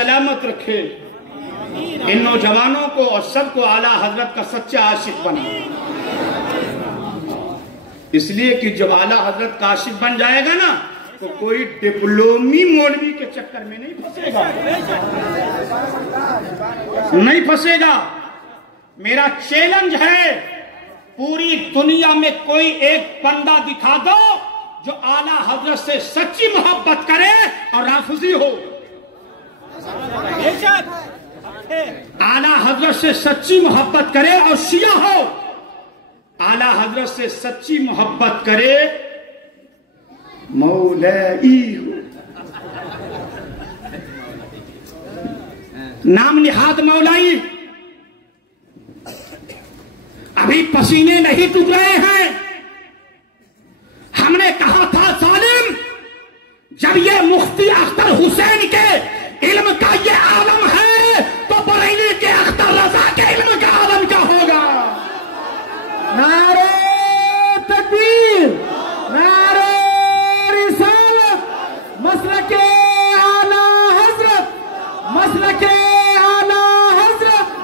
سلامت رکھے، ان نوجوانوں کو اور سب کو اعلیٰ حضرت کا سچا عاشق بنا، اس لیے کہ جب اعلیٰ حضرت کا عاشق بن جائے گا نا تو کوئی ڈپلومی مولوی کے چکر میں نہیں پھنسے گا، نہیں پھنسے گا۔ میرا چیلنج ہے، پوری دنیا میں کوئی ایک بندہ دکھا دو جو اعلیٰ حضرت سے سچی محبت کرے اور رافضی ہو، اعلیٰ حضرت سے سچی محبت کرے اور شیعہ ہو، اعلیٰ حضرت سے سچی محبت کرے مولائی ہو، نام نہاد مولائی۔ ابھی پسینے نہیں ٹک رہے ہیں، ہم نے کہا تھا ظالم جب یہ مفتی اختر حسین کے علم کا یہ عالم ہے تو بریلی کے اختر رضا کے علم کا عالم کیا ہوگا؟ نعرہ تکبیر، نعرہ رسالت، مسلک اعلیٰ حضرت، مسلک اعلیٰ حضرت،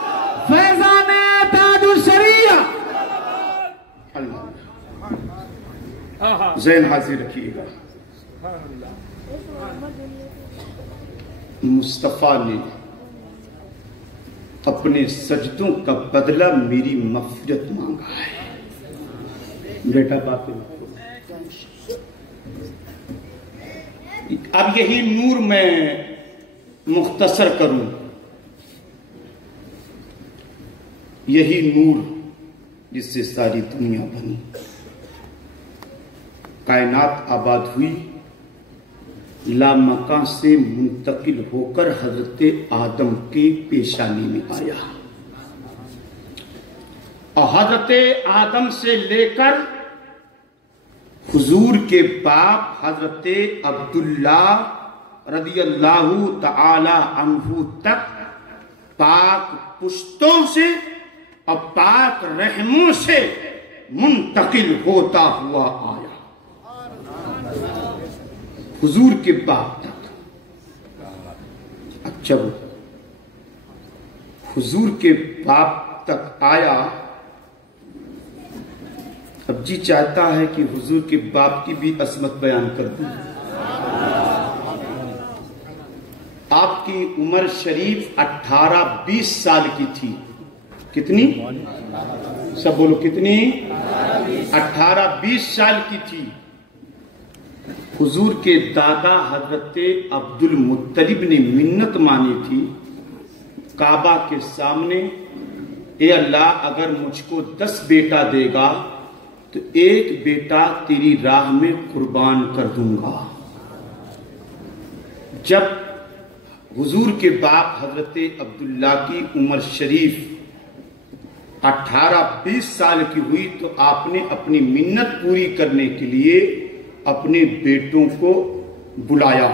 فیضان تاج الشریعہ۔ ذہن حاضر رکھیے گا، مصطفیٰ نے اپنے سجدوں کا بدلہ میری مغفرت مانگا ہے۔ بیٹا بات اب یہی نور میں مختصر کروں، یہی نور جس سے ساری دنیا بنی، کائنات آباد ہوئی، لامکاں سے منتقل ہو کر حضرت آدم کی پیشانی میں آیا، اور حضرت آدم سے لے کر حضور کے باپ حضرت عبداللہ رضی اللہ تعالی عنہ تک پاک پشتوں سے اور پاک رحموں سے منتقل ہوتا ہوا آیا، حضور کے باپ تک۔ اب جب حضور کے باپ تک آیا، اب جی چاہتا ہے کہ حضور کے باپ کی بھی عظمت بیان کر دوں۔ آپ کی عمر شریف 18-20 سال کی تھی، کتنی؟ سب بولو کتنی؟ 18-20 سال کی تھی۔ حضور کے دادا حضرت عبد المطلب نے منت مانی تھی کعبہ کے سامنے، اے اللہ اگر مجھ کو 10 بیٹا دے گا تو ایک بیٹا تیری راہ میں قربان کر دوں گا۔ جب حضور کے باپ حضرت عبداللہ کی عمر شریف 18-20 سال کی ہوئی تو آپ نے اپنی منت پوری کرنے کے لیے اپنے بیٹوں کو بلایا۔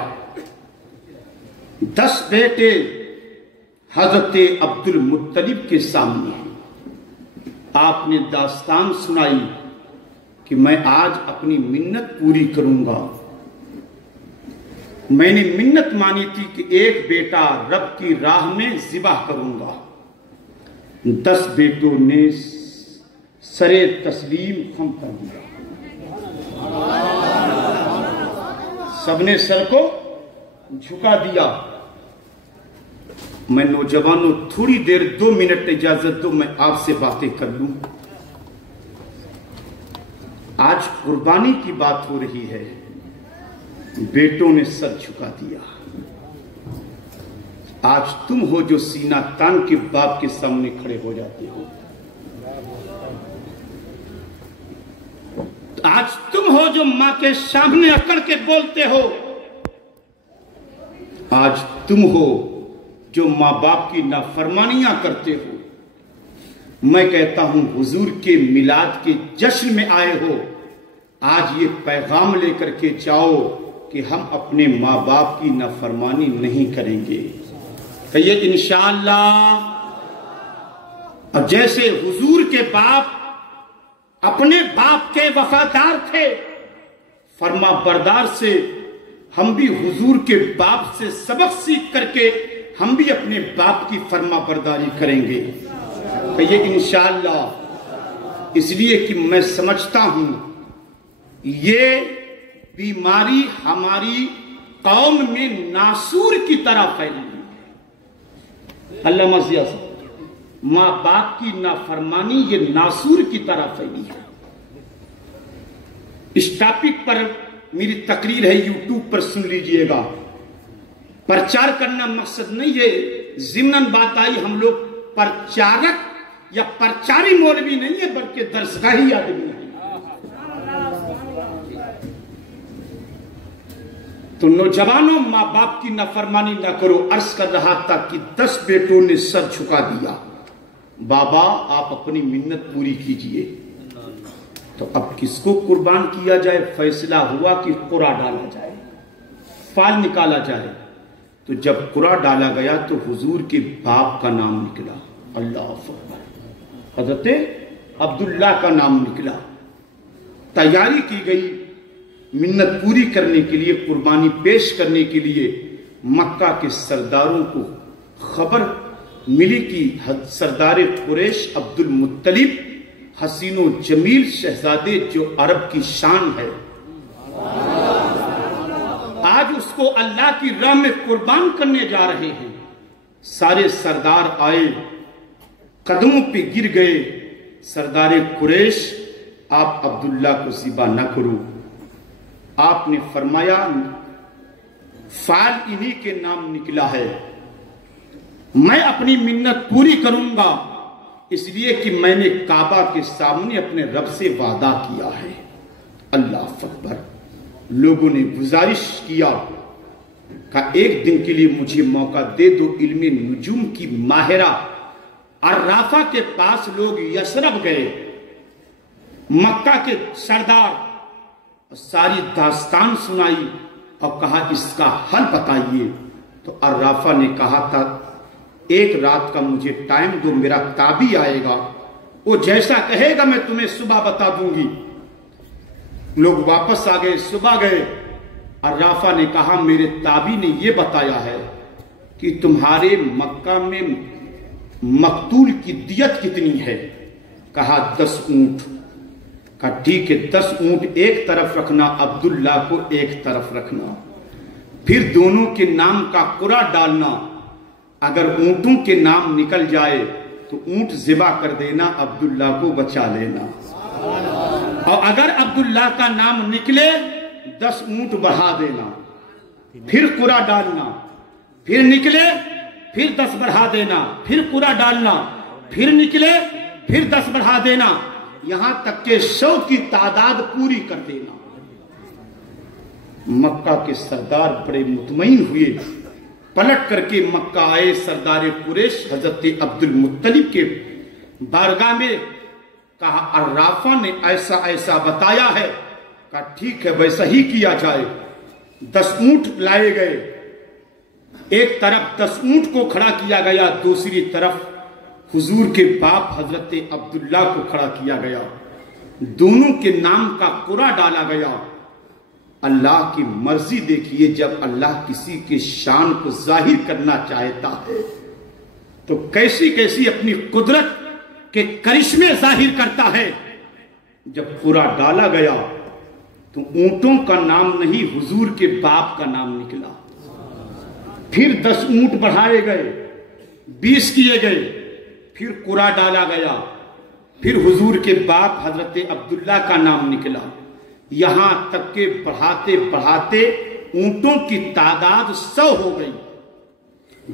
10 بیٹے حضرت عبد المطلب کے سامنے آپ نے داستان سنائی کہ میں آج اپنی منت پوری کروں گا، میں نے منت مانی تھی کہ ایک بیٹا رب کی راہ میں ذبح کروں گا۔ 10 بیٹوں نے سرے تسلیم خم کر دیا، سب نے سر کو جھکا دیا۔ میں نوجوانوں تھوڑی دیر 2 منٹ اجازت دو، میں آپ سے باتیں کر لوں۔ آج قربانی کی بات ہو رہی ہے، بیٹوں نے سر جھکا دیا۔ آج تم ہو جو سینہ تان کے باپ کے سامنے کھڑے ہو جاتے ہو، آج تم ہو جو ماں کے سامنے اکڑ کے بولتے ہو، آج تم ہو جو ماں باپ کی نافرمانیاں کرتے ہو۔ میں کہتا ہوں حضور کے میلاد کے جشن میں آئے ہو، آج یہ پیغام لے کر کے جاؤ کہ ہم اپنے ماں باپ کی نافرمانی نہیں کریں گے، کہیے انشاءاللہ۔ اور جیسے حضور کے باپ اپنے باپ کے وفادار تھے، فرما بردار سے، ہم بھی حضور کے باپ سے سبق سیکھ کر کے ہم بھی اپنے باپ کی فرما برداری کریں گے۔ کہ یہ انشاءاللہ اس لیے کہ میں سمجھتا ہوں یہ بیماری ہماری قوم میں ناسور کی طرح پھیلی ہے۔ علامہ ضیاء صاحب، ماں باپ کی نافرمانی یہ ناسور کی طرح پھیلی ہے۔ اس ٹاپک پر میری تقریر ہے، یوٹیوب پر سن لیجئے گا۔ پرچار کرنا مقصد نہیں ہے، ضمناً بات آئی، ہم لوگ پرچارک یا پرچاری مولوی نہیں ہے بلکہ درسگاہی آدمی ہے۔ تو نوجوانوں، ماں باپ کی نافرمانی نہ کرو۔ عرض کر رہا تھا کہ 10 بیٹوں نے سر جھکا دیا، بابا آپ اپنی منت پوری کیجئے۔ تو اب کس کو قربان کیا جائے؟ فیصلہ ہوا کہ قرآن ڈالا جائے، فال نکالا جائے۔ تو جب قرآن ڈالا گیا تو حضور کے باپ کا نام نکلا، اللہ اکبر، حضرت عبداللہ کا نام نکلا۔ تیاری کی گئی منت پوری کرنے کے لیے، قربانی پیش کرنے کے لیے۔ مکہ کے سرداروں کو خبر ملی کہ سردار قریش عبد المطلب حسین و جمیل شہزادے جو عرب کی شان ہے، آج اس کو اللہ کی راہ میں قربان کرنے جا رہے ہیں۔ سارے سردار آئے، قدموں پہ گر گئے۔ سردار قریش، آپ عبداللہ کو ذبح نہ کرو۔ آپ نے فرمایا فال انہی کے نام نکلا ہے، میں اپنی منت پوری کروں گا، اس لیے کہ میں نے کعبہ کے سامنے اپنے رب سے وعدہ کیا ہے۔ اللہ اکبر۔ لوگوں نے گزارش کیا کہ ایک دن کے لیے مجھے موقع دے دو۔ علم نجوم کی ماہرہ عرافہ کے پاس لوگ یثرب گئے، مکہ کے سردار، ساری داستان سنائی اور کہا اس کا حل بتائیے۔ تو عرافہ نے کہا تھا ایک رات کا مجھے ٹائم دو، میرا تابی آئے گا، وہ جیسا کہے گا میں تمہیں صبح بتا دوں گی۔ لوگ واپس آ گئے، صبح گئے۔ عرافہ نے کہا میرے تابی نے یہ بتایا ہے کہ تمہارے مکہ میں مقتول کی دیت کتنی ہے؟ کہا 10 اونٹ۔ کہا ٹھیک ہے، 10 اونٹ ایک طرف رکھنا، عبداللہ کو ایک طرف رکھنا، پھر دونوں کے نام کا قرعہ ڈالنا۔ اگر اونٹوں کے نام نکل جائے تو اونٹ ذبح کر دینا، عبداللہ کو بچا لینا، اور اگر عبداللہ کا نام نکلے 10 اونٹ بڑھا دینا، پھر قرعہ ڈالنا، پھر نکلے پھر 10 بڑھا دینا، پھر قرعہ ڈالنا، پھر نکلے پھر 10 بڑھا دینا، یہاں تک کہ 100 کی تعداد پوری کر دینا۔ مکہ کے سردار بڑے مطمئن ہوئے، پلٹ کر کے مکہ آئے۔ سردار قریش حضرت عبد المطلب کے بارگاہ میں کہا عرافہ نے ایسا ایسا بتایا ہے، کہا ٹھیک ہے ویسا ہی کیا جائے۔ 10 اونٹ لائے گئے، ایک طرف 10 اونٹ کو کھڑا کیا گیا، دوسری طرف حضور کے باپ حضرت عبداللہ کو کھڑا کیا گیا، دونوں کے نام کا قرعہ ڈالا گیا۔ اللہ کی مرضی دیکھیے، جب اللہ کسی کے شان کو ظاہر کرنا چاہتا ہے تو کیسی کیسی اپنی قدرت کے کرشمے ظاہر کرتا ہے۔ جب قرعہ ڈالا گیا تو اونٹوں کا نام نہیں، حضور کے باپ کا نام نکلا۔ پھر 10 اونٹ بڑھائے گئے، 20 کیے گئے، پھر قرعہ ڈالا گیا، پھر حضور کے باپ حضرت عبداللہ کا نام نکلا، یہاں تک کہ بڑھاتے بڑھاتے اونٹوں کی تعداد 100 ہو گئی۔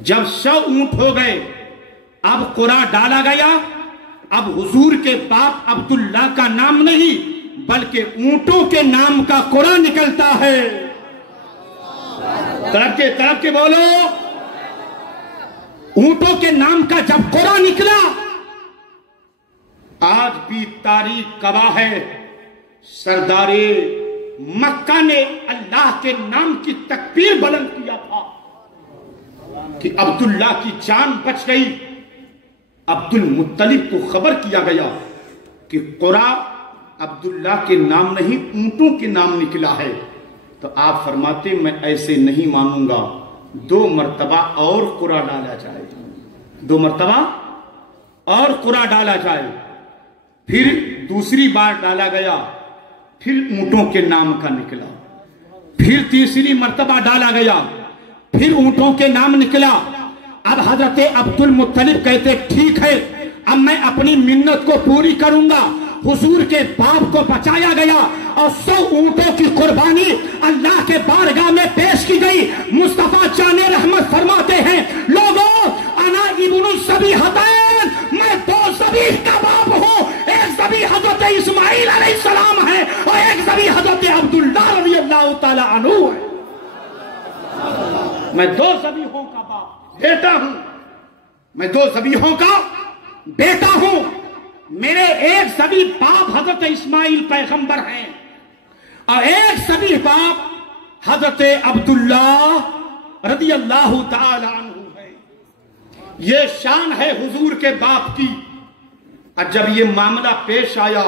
جب 100 اونٹ ہو گئے، اب قرعہ ڈالا گیا، اب حضور کے باپ عبداللہ کا نام نہیں بلکہ اونٹوں کے نام کا قرعہ نکلتا ہے۔ طرف کے بولو، اونٹوں کے نام کا جب قرعہ نکلا، آج بھی تاریخ گواہ ہے، سردار مکہ نے اللہ کے نام کی تکبیر بلند کیا تھا کہ عبداللہ کی جان بچ گئی۔ عبد المطلب کو خبر کیا گیا کہ قرعہ عبداللہ کے نام نہیں اونٹوں کے نام نکلا ہے۔ تو آپ فرماتے میں ایسے نہیں مانوں گا، 2 مرتبہ اور قرآن ڈالا جائے، 2 مرتبہ اور قرآن ڈالا جائے، پھر دوسری بار ڈالا گیا، پھر اونٹوں کے نام کا نکلا، پھر تیسری مرتبہ ڈالا گیا، پھر اونٹوں کے نام نکلا۔ اب حضرت عبد المطلب کہتے ٹھیک ہے، اب میں اپنی منت کو پوری کروں گا۔ حضور کے باپ کو بچایا گیا اور 100 اونٹوں کی قربانی اللہ کے بارگاہ میں پیش کی گئی۔ مصطفیٰ جان رحمت فرماتے ہیں، لوگوں انا ابن الذبیحتین، میں 2 ذبیح کا باپ ہوں، ایک ذبیح حضرت اسماعیل علیہ السلام ہے اور ایک ذبیح حضرت عبداللہ رضی اللہ تعالی عنہ ہے۔ میں 2 ذبیحوں کا باپ بیٹا ہوں، میں 2 ذبیحوں کا بیٹا ہوں۔ میرے ایک ذبیح باپ حضرت اسماعیل پیغمبر ہیں اور ایک ذبیح باپ حضرت عبداللہ رضی اللہ تعالی عنہ ہے۔ یہ شان ہے حضور کے باپ کی۔ اور جب یہ معاملہ پیش آیا،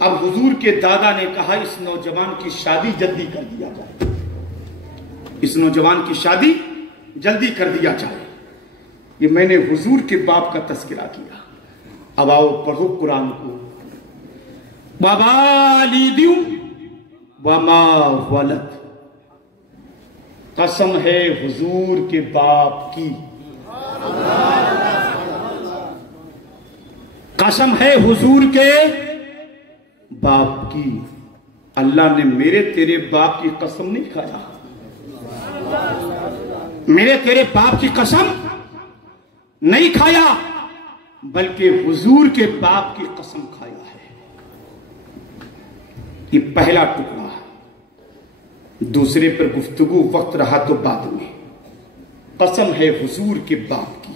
اب حضور کے دادا نے کہا اس نوجوان کی شادی جلدی کر دیا جائے، اس نوجوان کی شادی جلدی کر دیا جائے۔ یہ میں نے حضور کے باپ کا تذکرہ کیا۔ اب آؤ پڑھو قرآن کو۔ وَوَالِدٍ وَمَا وَلَدَ، قسم ہے حضور کے باپ کی، قسم ہے حضور کے باپ کی۔ اللہ نے میرے تیرے باپ کی قسم نہیں کھایا، میرے تیرے باپ کی قسم نہیں کھایا، بلکہ حضور کے باپ کی قسم کھایا ہے۔ یہ پہلا ٹکڑا ہے، دوسرے پر گفتگو وقت رہا تو بعد میں۔ قسم ہے حضور کے باپ کی،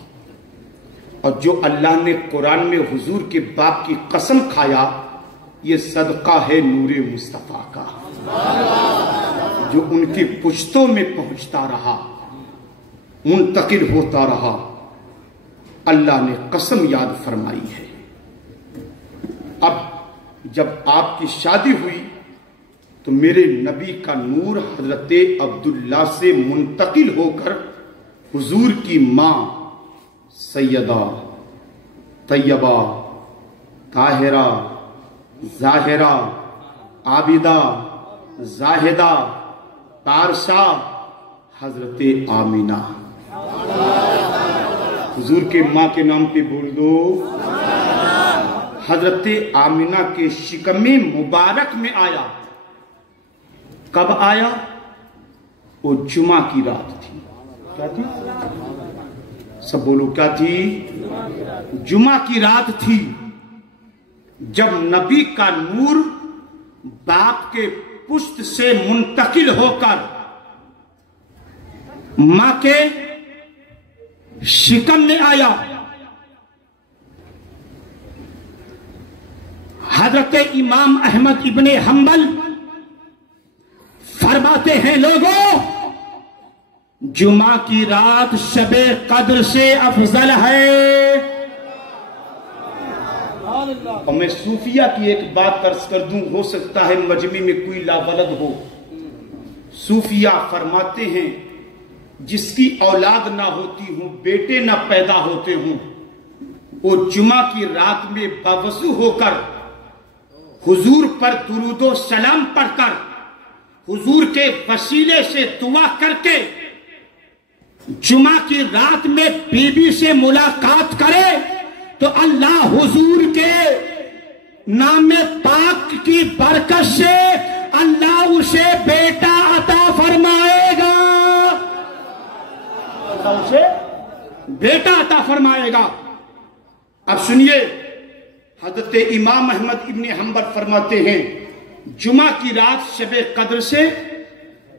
اور جو اللہ نے قرآن میں حضور کے باپ کی قسم کھایا، یہ صدقہ ہے نور مصطفیٰ کا، جو ان کی پشتوں میں پہنچتا رہا، منتقل ہوتا رہا۔ اللہ نے قسم یاد فرمائی ہے۔ اب جب آپ کی شادی ہوئی تو میرے نبی کا نور حضرت عبداللہ سے منتقل ہو کر حضور کی ماں سیدہ طیبہ طاہرہ ظاہرہ عابدہ زاہدہ پارسا حضرت آمینہ، حضور کے ماں کے نام پہ بول دو، حضرت آمینہ کے شکم مبارک میں آیا۔ کب آیا؟ وہ جمعہ کی رات تھی۔ کیا تھی؟ سب بولو کیا تھی؟ جمعہ کی رات تھی، جب نبی کا نور باپ کے پشت سے منتقل ہو کر ماں کے شکم میں آیا۔ حضرت امام احمد ابن حنبل فرماتے ہیں، لوگوں جمعہ کی رات شب قدر سے افضل ہے۔ اور میں صوفیہ کی ایک بات عرض کر دوں، ہو سکتا ہے مجمع میں کوئی لاولد ہو۔ صوفیہ فرماتے ہیں جس کی اولاد نہ ہوتی ہوں، بیٹے نہ پیدا ہوتے ہوں، وہ جمعہ کی رات میں باوضو ہو کر حضور پر درود و سلام پڑھ کر حضور کے وسیلے سے دعا کر کے جمعہ کی رات میں بی بی سے ملاقات کرے تو اللہ حضور کے نام پاک کی برکت سے اللہ اسے بیٹا عطا فرمائے گا، اسے بیٹا عطا فرمائے گا۔ اب سنیے، حضرت امام احمد ابن حنبل فرماتے ہیں جمعہ کی رات شب قدر سے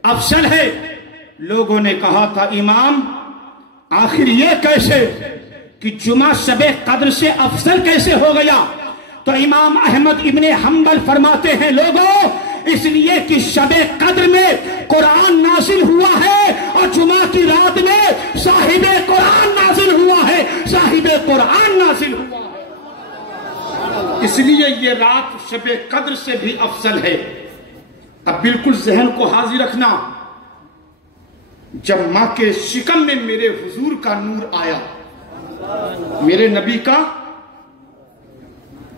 افضل ہے۔ لوگوں نے کہا تھا امام آخر یہ کیسے کہ جمعہ شب قدر سے افضل کیسے ہو گیا؟ تو امام احمد ابن حنبل فرماتے ہیں لوگوں اس لیے کہ شب قدر میں قرآن نازل ہوا ہے اور جمعہ کی رات میں صاحب قرآن نازل ہوا ہے، صاحب قرآن نازل ہوا ہے، اس لیے یہ رات شب قدر سے بھی افضل ہے۔ اب بالکل ذہن کو حاضر رکھنا، جب ماں کے شکم میں میرے حضور کا نور آیا، میرے نبی کا،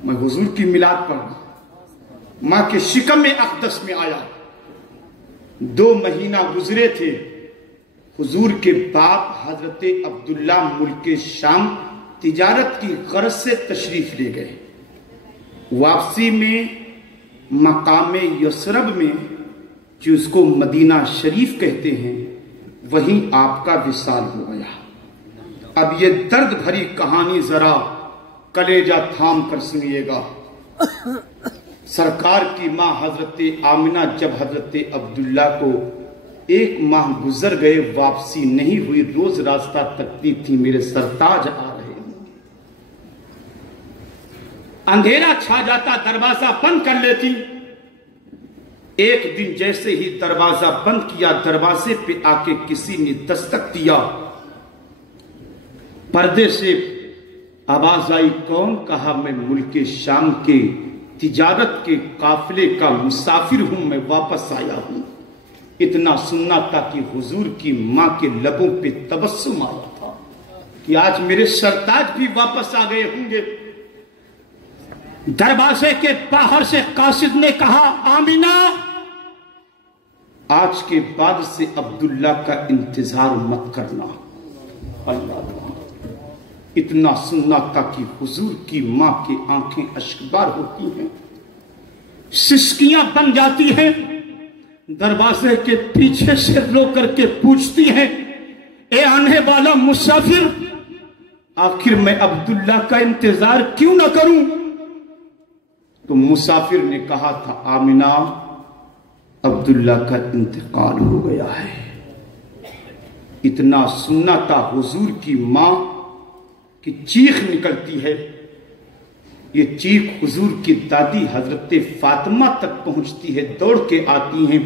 میں حضور کی میلاد پڑھا، ماں کے شکم میں اقدس میں آیا، 2 مہینہ گزرے تھے، حضور کے باپ حضرت عبداللہ ملک شام تجارت کی غرض سے تشریف لے گئے۔ واپسی میں مقام یثرب میں، جو اس کو مدینہ شریف کہتے ہیں، وہیں آپ کا وصال ہو گیا۔ اب یہ درد بھری کہانی ذرا کلیجہ تھام کر سنیے گا۔ سرکار کی ماں حضرت آمنہ جب حضرت عبداللہ کو 1 ماہ گزر گئے، واپسی نہیں ہوئی، روز راستہ تکتی تھی، میرے سرتاج آ رہے ہیں۔ اندھیرا چھا جاتا، دروازہ بند کر لیتی۔ ایک دن جیسے ہی دروازہ بند کیا، دروازے پہ آ کے کسی نے دستک دیا، پردے سے آواز آئی، کون؟ کہا میں ملک شام کے تجارت کے قافلے کا مسافر ہوں، میں واپس آیا ہوں۔ اتنا سننا تھا کہ حضور کی ماں کے لبوں پہ تبسم آیا تھا کہ آج میرے سرتاج بھی واپس آ گئے ہوں گے۔ دروازے کے باہر سے قاصد نے کہا، آمینہ آج کے بعد سے عبداللہ کا انتظار مت کرنا۔ اللہ، اتنا سننا تھا کہ حضور کی ماں کی آنکھیں اشکبار ہوتی ہیں، سسکیاں بن جاتی ہیں، دروازے کے پیچھے سے رو کر کے پوچھتی ہیں، اے آنے والا مسافر، آخر میں عبداللہ کا انتظار کیوں نہ کروں؟ تو مسافر نے کہا تھا، آمنہ عبداللہ کا انتقال ہو گیا ہے۔ اتنا سننا تھا حضور کی ماں کی چیخ نکلتی ہے، یہ چیخ حضور کی دادی حضرت فاطمہ تک پہنچتی ہے، دوڑ کے آتی ہیں،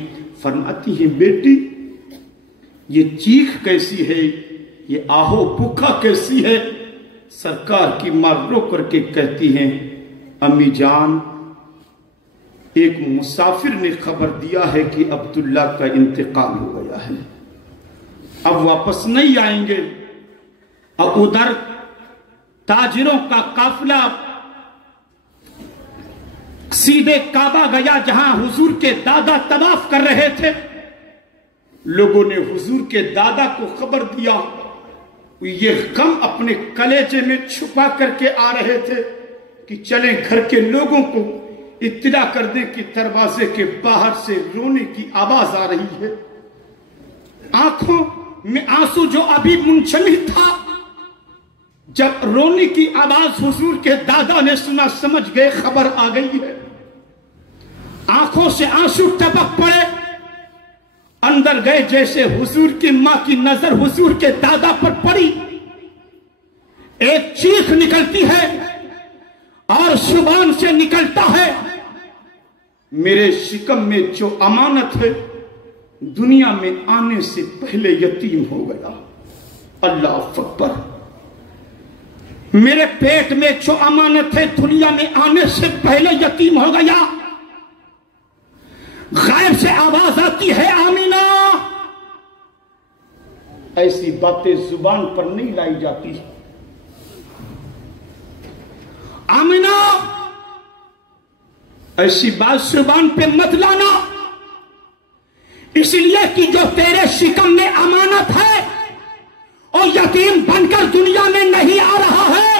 فرماتی ہیں، بیٹی یہ چیخ کیسی ہے، یہ آہو بکا کیسی ہے؟ سرکار کی ماں رو کر کے کہتی ہیں، امی جان ایک مسافر نے خبر دیا ہے کہ عبداللہ کا انتقال ہو گیا ہے، اب واپس نہیں آئیں گے۔ اب ادھر تاجروں کا قافلہ سیدھے کعبہ گیا جہاں حضور کے دادا طواف کر رہے تھے۔ لوگوں نے حضور کے دادا کو خبر دیا، یہ غم اپنے کلیجے میں چھپا کر کے آ رہے تھے کہ چلیں گھر کے لوگوں کو اطلاع کر دیں کہ دروازے کے باہر سے رونے کی آواز آ رہی ہے۔ آنکھوں میں آنسو جو ابھی منچلی تھا، جب رونے کی آواز حضور کے دادا نے سنا، سمجھ گئے خبر آ گئی ہے۔ آنکھوں سے آنسو ٹپک پڑے، اندر گئے، جیسے حضور کی ماں کی نظر حضور کے دادا پر پڑی، ایک چیخ نکلتی ہے اور زبان سے نکلتا ہے، میرے شکم میں جو امانت ہے دنیا میں آنے سے پہلے یتیم ہو گیا۔ اللہ اکبر، میرے پیٹ میں جو امانت ہے دنیا میں آنے سے پہلے یتیم ہو گیا۔ غائب سے آواز آتی ہے، آمینہ۔ ایسی باتیں زبان پر نہیں لائی جاتی۔ آمینہ ایسی بات زبان پہ مت لانا، اس لیے کہ جو تیرے شکم میں امانت ہے اور یتیم بن کر دنیا میں نہیں آ رہا ہے،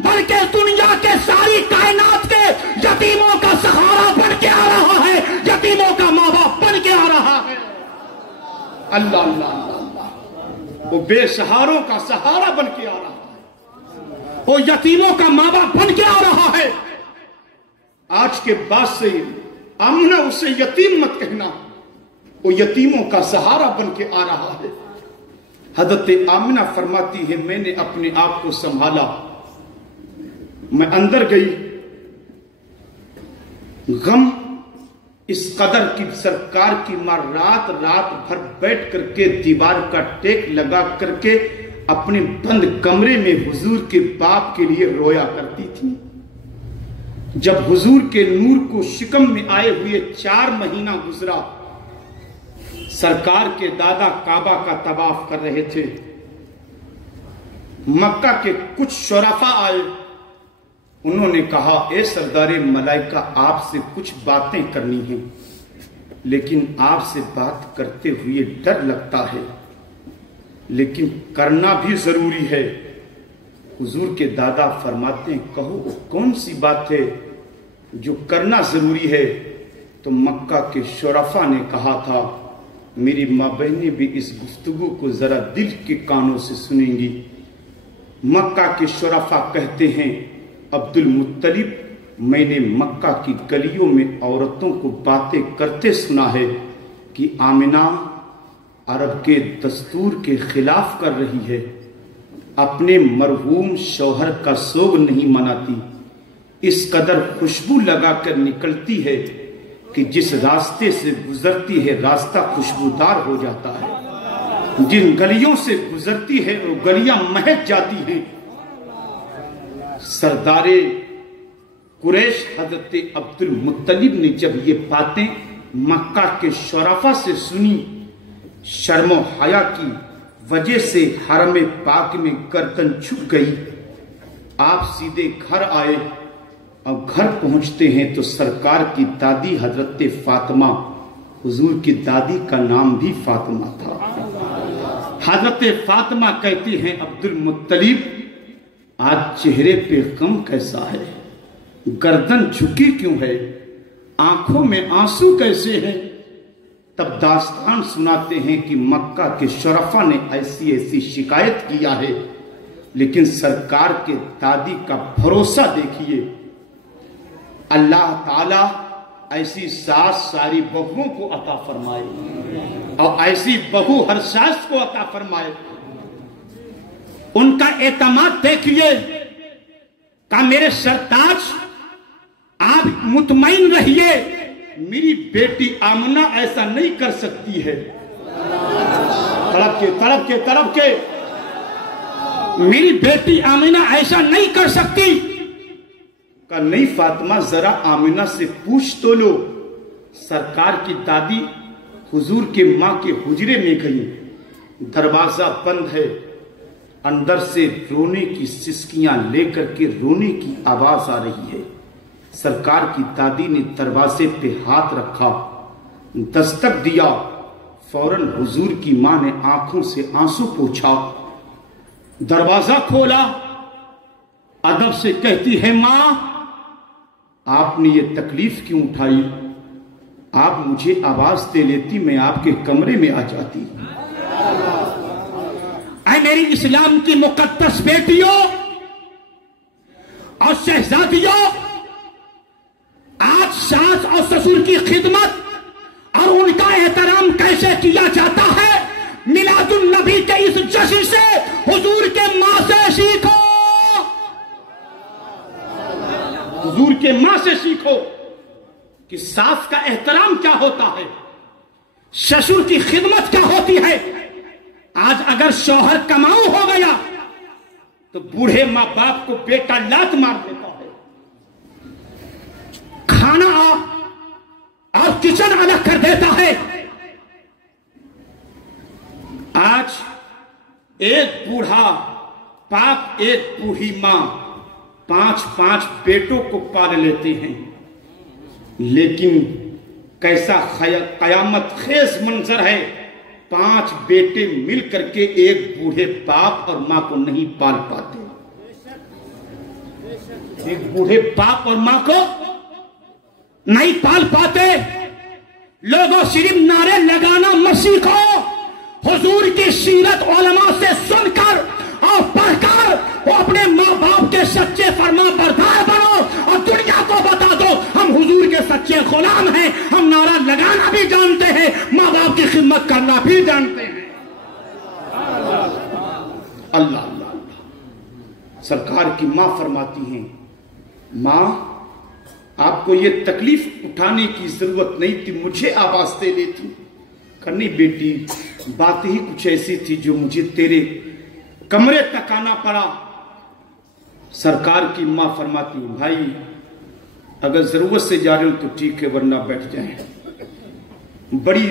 بلکہ دنیا کے ساری کائنات کے یتیموں کا سہارا بن کے آ رہا ہے، یتیموں کا ماں باپ بن کے آ رہا ہے۔ اللہ اللہ اللہ اللہ، وہ بے سہاروں کا سہارا بن کے آ رہا ہے، وہ یتیموں کا ماں باپ بن کے آ رہا ہے۔ آج کے بعد سے آمنہ اسے یتیم مت کہنا، وہ یتیموں کا سہارا بن کے آ رہا ہے۔ حضرت آمنہ فرماتی ہے، میں نے اپنے آپ کو سنبھالا، میں اندر گئی، غم اس قدر کی سرکار کی ماں رات بھر بیٹھ کر کے دیوار کا ٹیک لگا کر کے اپنے بند کمرے میں حضور کے باپ کے لیے رویا کرتی تھی۔ جب حضور کے نور کو شکم میں آئے ہوئے 4 مہینہ گزرا، سرکار کے دادا کعبہ کا طواف کر رہے تھے. مکہ کے کچھ شرفا آئے. انہوں نے کہا اے سردار ملائکہ آپ سے کچھ باتیں کرنی ہیں، لیکن آپ سے بات کرتے ہوئے ڈر لگتا ہے، لیکن کرنا بھی ضروری ہے. حضور کے دادا فرماتے ہیں کہو وہ کون سی بات ہے جو کرنا ضروری ہے؟ تو مکہ کے شرفا نے کہا تھا میری ماں بہنیں بھی اس گفتگو کو ذرا دل کے کانوں سے سنیں گی. مکہ کے شرفا کہتے ہیں عبد المطلب میں نے مکہ کی گلیوں میں عورتوں کو باتیں کرتے سنا ہے کہ آمنہ عرب کے دستور کے خلاف کر رہی ہے، اپنے مرحوم شوہر کا سوگ نہیں مناتی، اس قدر خوشبو لگا کر نکلتی ہے کہ جس راستے سے گزرتی ہے راستہ خوشبودار ہو جاتا ہے، جن گلیوں سے گزرتی ہے وہ گلیاں مہک جاتی ہیں. سردار قریش حضرت عبد المطلب نے جب یہ باتیں مکہ کے شرفا سے سنی، شرم و حیا کی وجہ سے حرم پاک میں گردن جھک گئی. آپ سیدھے گھر آئے اور گھر پہنچتے ہیں تو سرکار کی دادی حضرت فاطمہ، حضور کی دادی کا نام بھی فاطمہ تھا، حضرت فاطمہ کہتی ہیں عبد المطلب آج چہرے پہ غم کیسا ہے، گردن جھکی کیوں ہے، آنکھوں میں آنسو کیسے ہیں؟ تب داستان سناتے ہیں کہ مکہ کے شرفا نے ایسی ایسی شکایت کیا ہے، لیکن سرکار کے دادی کا بھروسہ دیکھیے. اللہ تعالیٰ ایسی ساس ساری بہووں کو عطا فرمائے اور ایسی بہو ہر ساس کو عطا فرمائے. ان کا اعتماد دیکھیے کہ میرے سرتاج آپ مطمئن رہیے، میری بیٹی آمنہ ایسا نہیں کر سکتی ہے. تڑپ کے میری بیٹی آمنہ ایسا نہیں کر سکتی. کہ نہیں فاطمہ ذرا آمنہ سے پوچھ تو لو. سرکار کی دادی حضور کے ماں کے حجرے میں گئی، دروازہ بند ہے، اندر سے رونے کی سسکیاں لے کر کے رونے کی آواز آ رہی ہے. سرکار کی دادی نے دروازے پہ ہاتھ رکھا، دستک دیا، فوراً حضور کی ماں نے آنکھوں سے آنسو پوچھا، دروازہ کھولا، ادب سے کہتی ہے ماں آپ نے یہ تکلیف کیوں اٹھائی؟ آپ مجھے آواز دے لیتی، میں آپ کے کمرے میں آ جاتی. اے میری اسلام کی مقدس بیٹیوں اور شہزادیوں، آج ساس اور سسر کی خدمت اور ان کا احترام کیسے کیا جاتا ہے میلاد النبی کے اس جشن سے حضور کے ماں سے سیکھو. حضور کے ماں سے سیکھو کہ ساس کا احترام کیا ہوتا ہے، سسر کی خدمت کیا ہوتی ہے. آج اگر شوہر کماؤ ہو گیا تو بوڑھے ماں باپ کو بیٹا لات مار دیتا ہے، کھانا اور کچن الگ کر دیتا ہے. آج ایک بوڑھا باپ ایک بوڑھی ماں 5 بیٹوں کو پال لیتے ہیں، لیکن کیسا قیامت خیز منظر ہے، 5 بیٹے مل کر کے ایک بوڑھے باپ اور ماں کو نہیں پال پاتے. ایک بوڑھے باپ اور ماں کو نہیں پال پاتے. لوگوں صرف نعرے لگانا مت سیکھو، حضور کی سیرت علماء سے سن کر اور پڑھ کر وہ اپنے ماں باپ کے سچے فرما بردار بنو اور دنیا کو بتا دو ہم حضور کے سچے غلام ہیں، ہم نعرہ لگانا بھی جانتے ہیں، ماں باپ کی خدمت کرنا بھی جانتے ہیں. اللہ اللہ اللہ. سرکار کی ماں فرماتی ہیں ماں آپ کو یہ تکلیف اٹھانے کی ضرورت نہیں تھی، مجھے آواز دے لیتی. کرنی بیٹی بات ہی کچھ ایسی تھی جو مجھے تیرے کمرے تک آنا پڑا. سرکار کی ماں فرماتی ہیں بھائی اگر ضرورت سے جا رہے ہو تو ٹھیک ہے ورنہ بیٹھ جائیں. بڑی